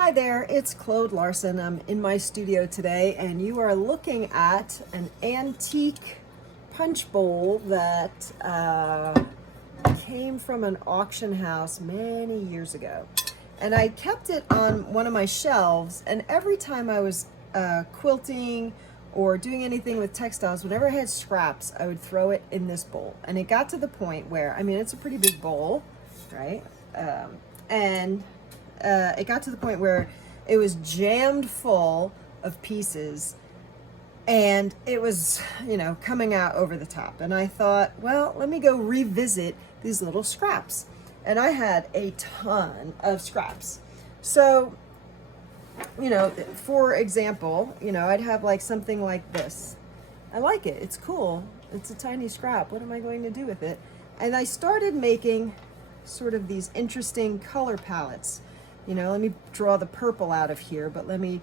Hi there, it's Claude Larson. I'm in my studio today and you are looking at an antique punch bowl that came from an auction house many years ago. And I kept it on one of my shelves, and every time I was quilting or doing anything with textiles, whenever I had scraps, I would throw it in this bowl. And it got to the point where, I mean, it's a pretty big bowl, right? And it got to the point where it was jammed full of pieces and it was, coming out over the top. And I thought, well, let me go revisit these little scraps. And I had a ton of scraps. So, for example, I'd have like something like this. I like it. It's cool. It's a tiny scrap. What am I going to do with it? And I started making sort of these interesting color palettes. Let me draw the purple out of here, but let me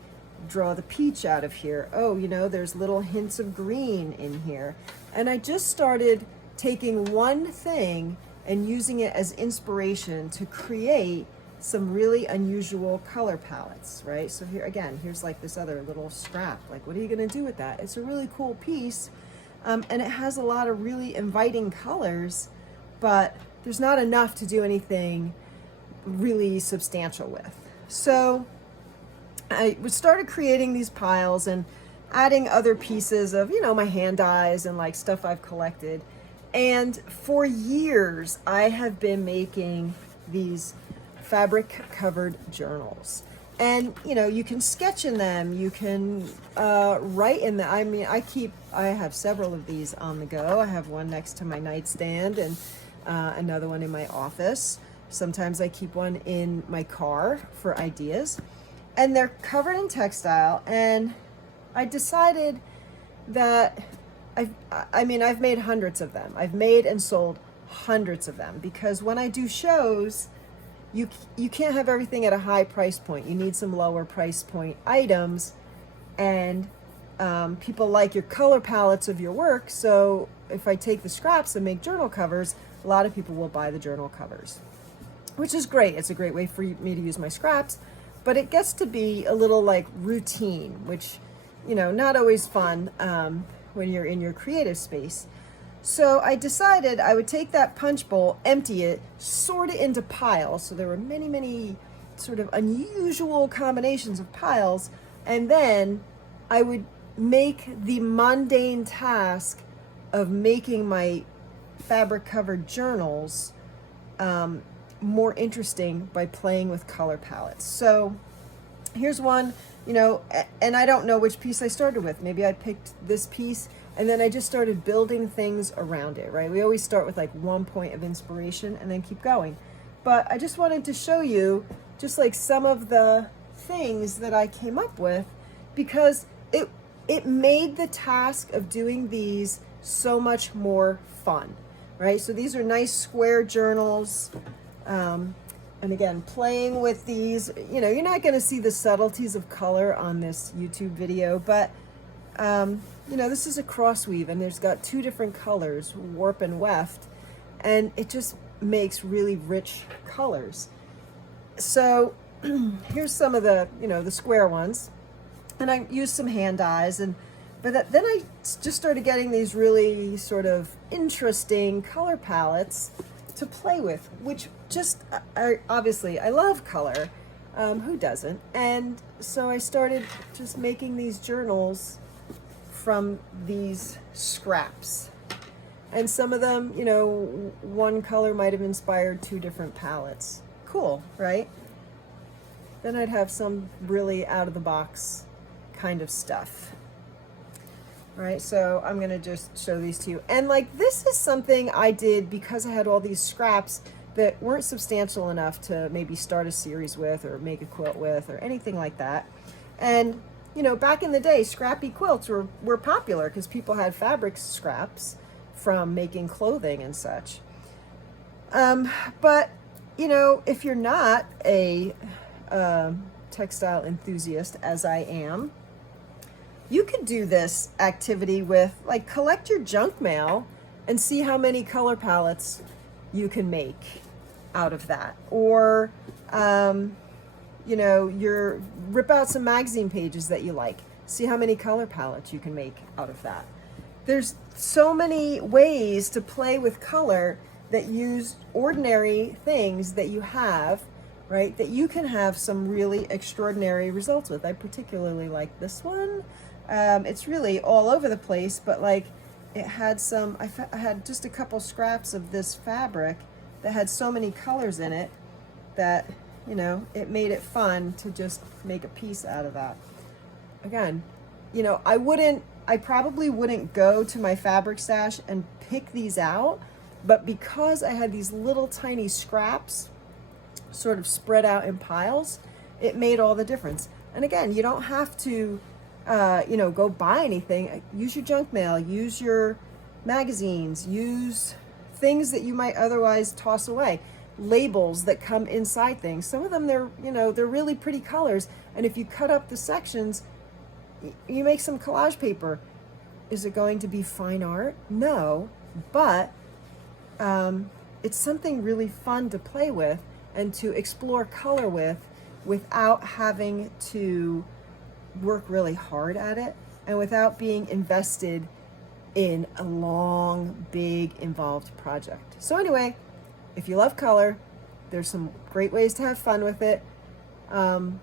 draw the peach out of here. Oh, there's little hints of green in here. And I just started taking one thing and using it as inspiration to create some really unusual color palettes, right? So here, again, here's like this other little scrap. Like, what are you gonna do with that? It's a really cool piece, and it has a lot of really inviting colors, but there's not enough to do anything really substantial with. So I started creating these piles and adding other pieces of, my hand dyes and like stuff I've collected. And for years, I have been making these fabric covered journals. And, you can sketch in them, you can write in them. I mean, I have several of these on the go. I have one next to my nightstand and another one in my office. Sometimes I keep one in my car for ideas. And they're covered in textile. And I decided that I've made hundreds of them. I've made and sold hundreds of them because when I do shows, you can't have everything at a high price point. You need some lower price point items, and people like your color palettes of your work. So if I take the scraps and make journal covers, a lot of people will buy the journal covers, which is great. It's a great way for me to use my scraps, but it gets to be a little like routine, which, not always fun when you're in your creative space. So I decided I would take that punch bowl, empty it, sort it into piles. So there were many, many sort of unusual combinations of piles. And then I would make the mundane task of making my fabric covered journals more interesting by playing with color palettes. So here's one, and I don't know which piece I started with. Maybe I picked this piece and then I just started building things around it, right? We always start with like one point of inspiration and then keep going. But I just wanted to show you just like some of the things that I came up with because it made the task of doing these so much more fun, right? So these are nice square journals. And again, playing with these, you're not going to see the subtleties of color on this YouTube video, but, this is a cross weave and there's got two different colors, warp and weft, and it just makes really rich colors. So here's some of the, the square ones, and I used some hand dyes, but then I just started getting these really sort of interesting color palettes to play with, which just, obviously I love color, who doesn't? And so I started just making these journals from these scraps. And some of them, one color might have inspired two different palettes. Cool, right? Then I'd have some really out of the box kind of stuff. All right, so I'm gonna just show these to you. And like, this is something I did because I had all these scraps that weren't substantial enough to maybe start a series with or make a quilt with or anything like that. And, back in the day, scrappy quilts were popular because people had fabric scraps from making clothing and such. But, if you're not a textile enthusiast, as I am, you could do this activity with, like, collect your junk mail and see how many color palettes you can make out of that. Or you know, rip out some magazine pages that you like. See how many color palettes you can make out of that. There's so many ways to play with color that use ordinary things that you have, right, that you can have some really extraordinary results with. I particularly like this one. It's really all over the place, but like it had some, I had just a couple scraps of this fabric that had so many colors in it that, you know, it made it fun to just make a piece out of that. Again, you know, I probably wouldn't go to my fabric stash and pick these out, but because I had these little tiny scraps sort of spread out in piles, it made all the difference. And again, you don't have to, you know, go buy anything. Use your junk mail, use your magazines, use things that you might otherwise toss away. Labels that come inside things. Some of them, they're, you know, they're really pretty colors. And if you cut up the sections, you make some collage paper. Is it going to be fine art? No, but it's something really fun to play with and to explore color with without having to work really hard at it and without being invested in a long, big, involved project. So anyway, if you love color, there's some great ways to have fun with it. Hope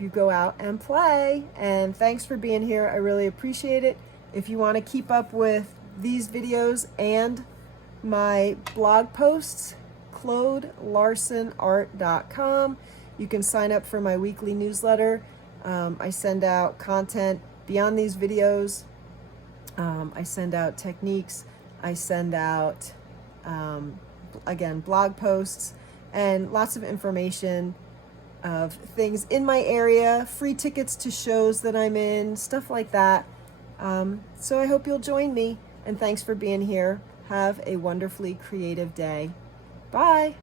you go out and play, and thanks for being here. I really appreciate it. If you want to keep up with these videos and my blog posts, ClaudeLarsonArt.com. You can sign up for my weekly newsletter. I send out content beyond these videos. I send out techniques. I send out, again, blog posts and lots of information of things in my area, free tickets to shows that I'm in, stuff like that. So I hope you'll join me, and thanks for being here. Have a wonderfully creative day. Bye.